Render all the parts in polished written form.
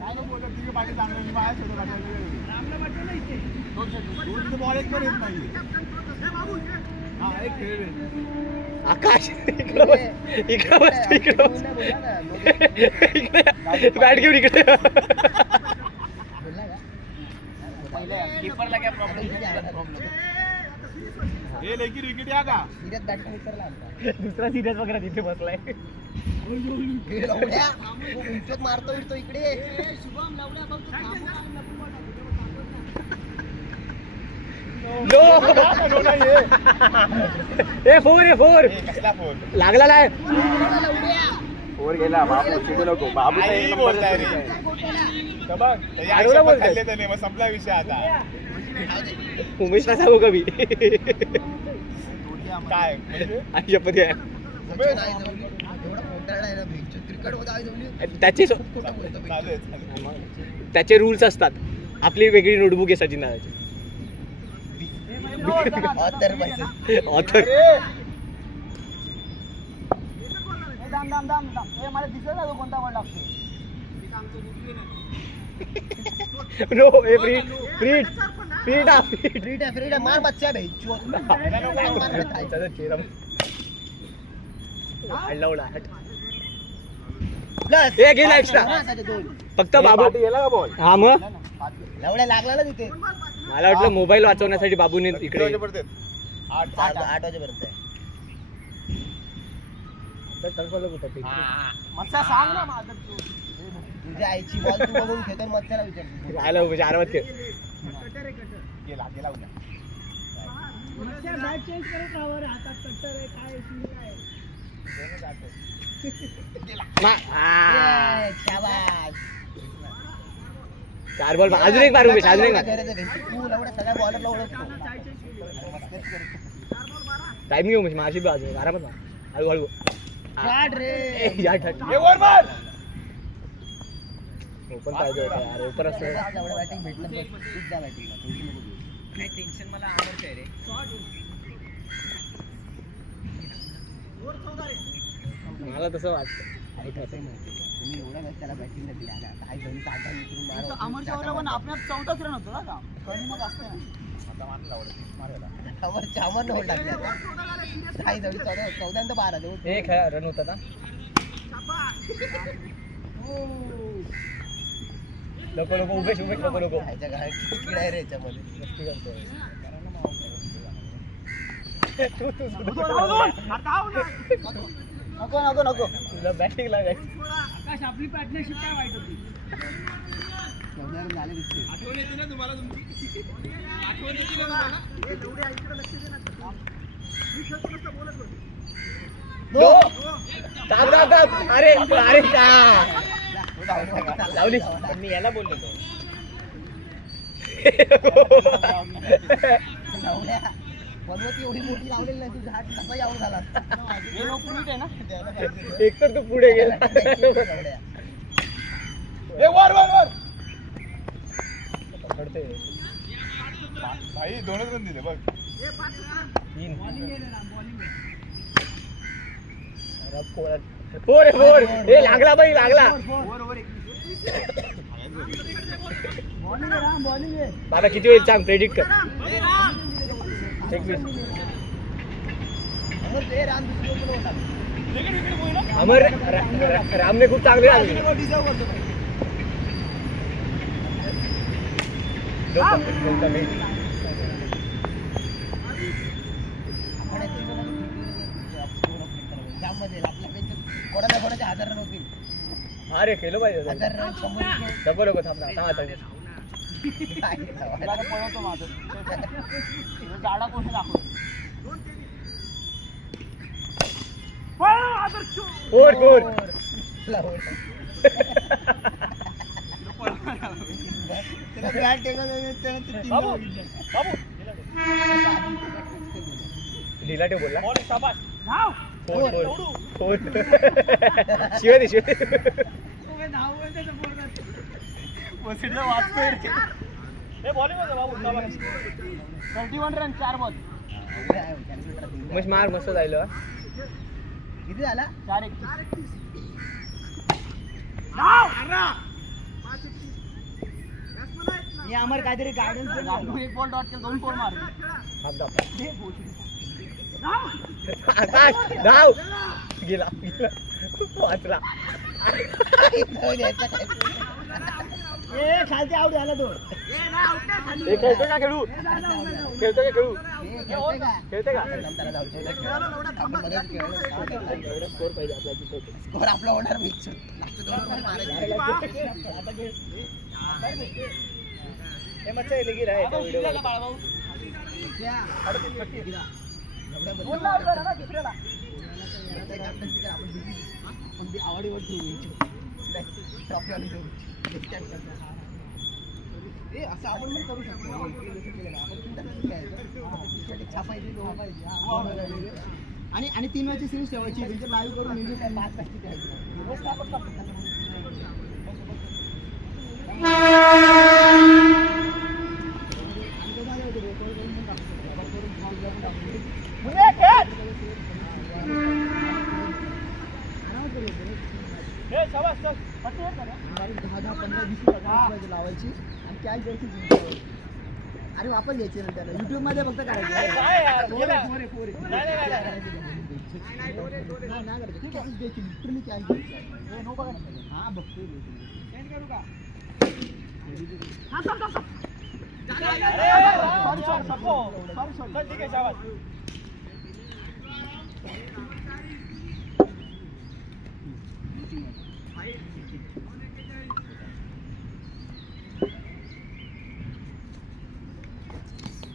काय नाही बोलत तिथे पाठी चांगलं बाहेर छोटं पाठी बॉल एक पण येत नाही. हा एक खेळ आकाश इकडे बॅट घेऊन इकडे. कीपरला काय प्रॉब्लेम हे लेकी विकेट या का दुसरा सिरियस वगैरे तिथे बसलाय. मारतो इकडे इकडे फोर लागला नाही. फोर गेला बाबू चिडू नको बाबू बोलताय रे संपला विषय आता. उमेशला सांगू कमी काय शपथ आहे त्याचे रूल्स असतात. आपली वेगळी नोटबुक आहे सचिन नावाची. ऑथर मला दिसत ना कोणता बॉल लागतो. नो ए फ्री मार बच्चा भेटू गेला एक्स्ट्रा. फक्त बाबू गेला का बॉल. हा मग एवढ्या लागला ना तिथे. मला वाटलं मोबाईल वाचवण्यासाठी बाबूने इकडे 8 वाजेपर्यंत आहे. मच्छा सांग ना माझं तुझ्या आईची बॉल तू बघून खेळतो मच्छाला विचारतो. राहिलं म्हणजे आरवात खेळ गेला उद्या चार बॉल अजून एक मारू अजून एक सगळ्या बॉलरला ओळखतो. टाइमिंग येऊ माझी अजून आरामात हळूहळू ओपन पाहिजे होता यार. ओपन असतं टेन्शन मला आवडतंय रे. मला तसं वाटतं. तुम्ही एवढा मॅच त्याला बॅटिंगला दिला ना. काही जणी ताटा उतरून मारा. अमरच्यावरला पण आपल्यात 14च रन होतो ना कमी मग असते ना. आता मारला अमरच्या अमरनं होल्ड टाकले आता. काही जणी 14 12 देऊ. एक रन होता ना. नको उभेश नको ह्याच्या काय किडा आहे रे याच्यामध्ये. नको तुला बॅटिंग लागायची. आकाश आपली पार्टनरशिप काय वाईट होती. झाले दिसते. आठवण येते ना तुम्हाला तुमची. आठवण येते ना तुम्हाला. लक्ष दे ना. मी खेळतो नसतं बोलत होतो. अरे का लावली पण मी याला बोललो तो. पर्वती एवढी मोठी लावलेली नाही. तुझा हात कसा यावं झाला. एक तर तू पुढे गेला. पकडते भाई 2च रन दिले बघ. 3 फोर हे लागला बाई लागला. बाबा किती वेळ सांग प्रेडिक्ट कर. 21 अमर रामने खूप चांगले लागले. कोणाच्या 1000 रन होतील. अरे खेळलो पाहिजे. 1000 रन 100 डबल लोक थांबला आता पळवतो माझं गाडा कोणी दाखवतो. फोर ढिला ठेव बोलला. शिवाय वाचतोय 31 रन 4 बॉल. मार मस्त जायला. किती झाला 4-1. हे आम्हाला काहीतरी गायडन्स दे. एक बॉल डॉट केला 2 फोर मार. धाव गेला वाचला. खालती आउट झाला तो. खेळतो का खेळू खेळतो का खेळू खेळते का एवढा स्कोर पाहिजे आपला स्कोर आपला होणार मिक्स. हे मच्छा येईल की राय व्हिडिओ आवडीवर ट्रॉफी आली असं आपण पण करू शकतो. आणि 3 मॅचची सिरीज ठेवायची म्हणजे लाईव्ह करून म्हणजे 5 प्रॅक्टिस करायची. लावायची आणि कॅच द्यायची. अरे वापस घ्यायची ना त्याला युट्यूब मध्ये फक्त करायचं. हा बघतोय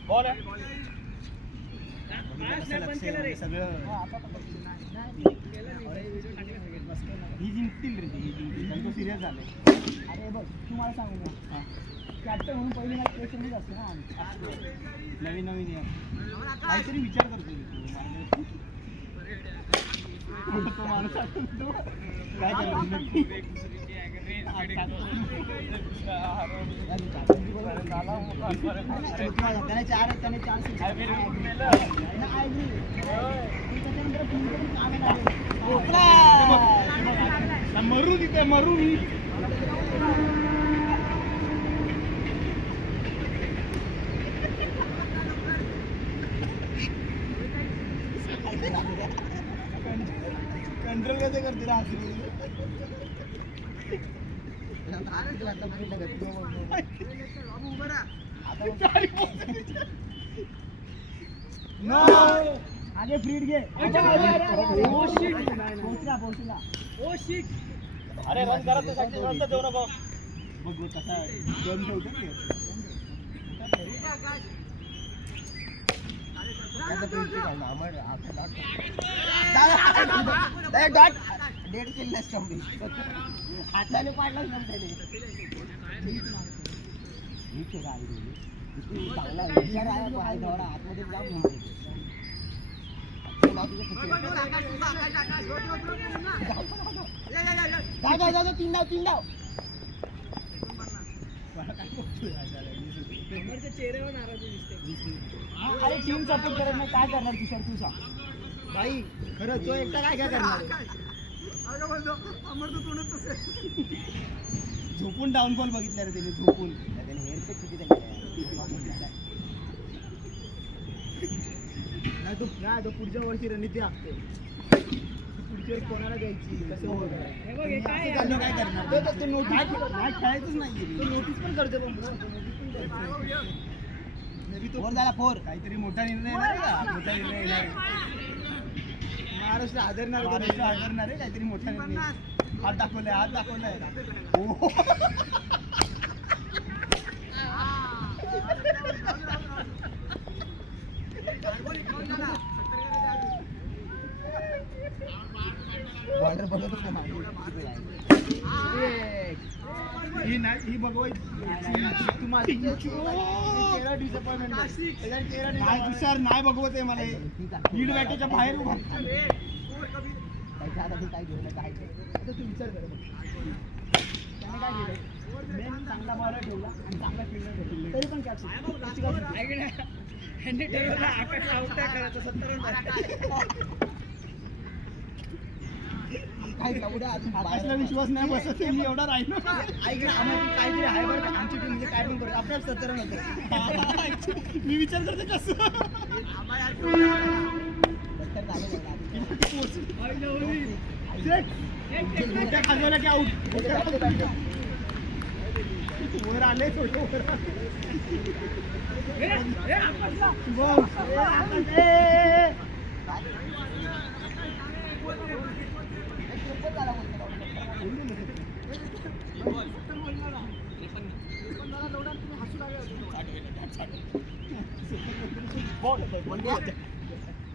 बॉल ही जिंकतील रे. तो सिरियस झाले. अरे बघ तुम्हाला सांगू ना कॅप्टन म्हणून पहिली मॅच प्रेशरच असते ना. नवीन काहीतरी विचार करतो तो माणूस काय मरू तिथे मरू मी. कंट्रोल कसं करते रे आगे फ्रीड घे. पोहोचला अरे रन करा तो सक्सेस होतं देऊ नको. बघ कसा गन ठेवतो डॉट डेट केली हाताने पाडलाच नव्हते. चांगला हुशार आहे थोडा आतमध्ये जाऊन तीन डाव. चेहऱ्यावर नाराजी दिसते. अरे टीम सपोर्ट करत नाही काय करणार किशोर तू सांग भाई. खरं तो एकटा काय करणार. झोपून डाऊनफॉल बघितला रे त्याने. झोपून त्याने हेअरकट किती नाही तो पुढच्या वर्षी रणनीती आखतो. पुढच्या वर्षी कोणाला द्यायची कसं काय करणार. तो नोटीस खेळायचंच नाही. नोटीस पण करतो फोर झाला. फोर काहीतरी मोठा निर्णय येणार का. मोठा निर्णय येणार महाराष्ट्र आदरणार आहे काहीतरी मोठा निर्णय. हात दाखवलाय बॉर्डर बघतच ही बघवायची चेहरा डिसअपॉइंटमेंट नाही बघवत आहे मला. लीड बॅटेच्या बाहेर उभा काय घेऊन काय तू विचार कर. त्याने काय केलं मेन चांगला बॉलर ठेवला आणि चांगला फिल्डर ठेवला तरी पण कॅप्टन आकाश आउट करायचं 70 रन. आकाशला विश्वास नाही बसत आहे, मी एवढा राहिलो ऐक ना आम्हाला काहीतरी आहे बरं का आमची टीम म्हणजे काय पण करू आपल्याला 17 नव्हतं मी विचार करते कसं खाजवला की आऊट वर आले थोडं वर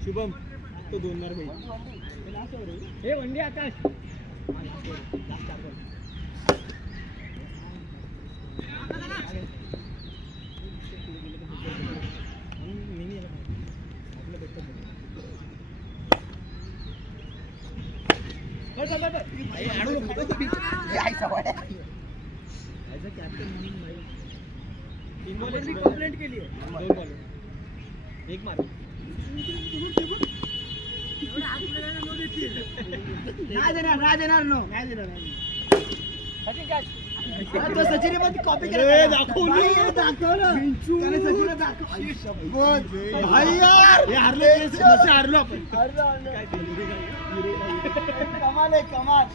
शुभम तो 2 मार्क हे वंडी आकाश कंप्लेंट केली आहे 2 बॉल 1 मार्क नाही देणार तो सचिन कॉपी दाखवलं हारलो आपण कमाल आहे कमाल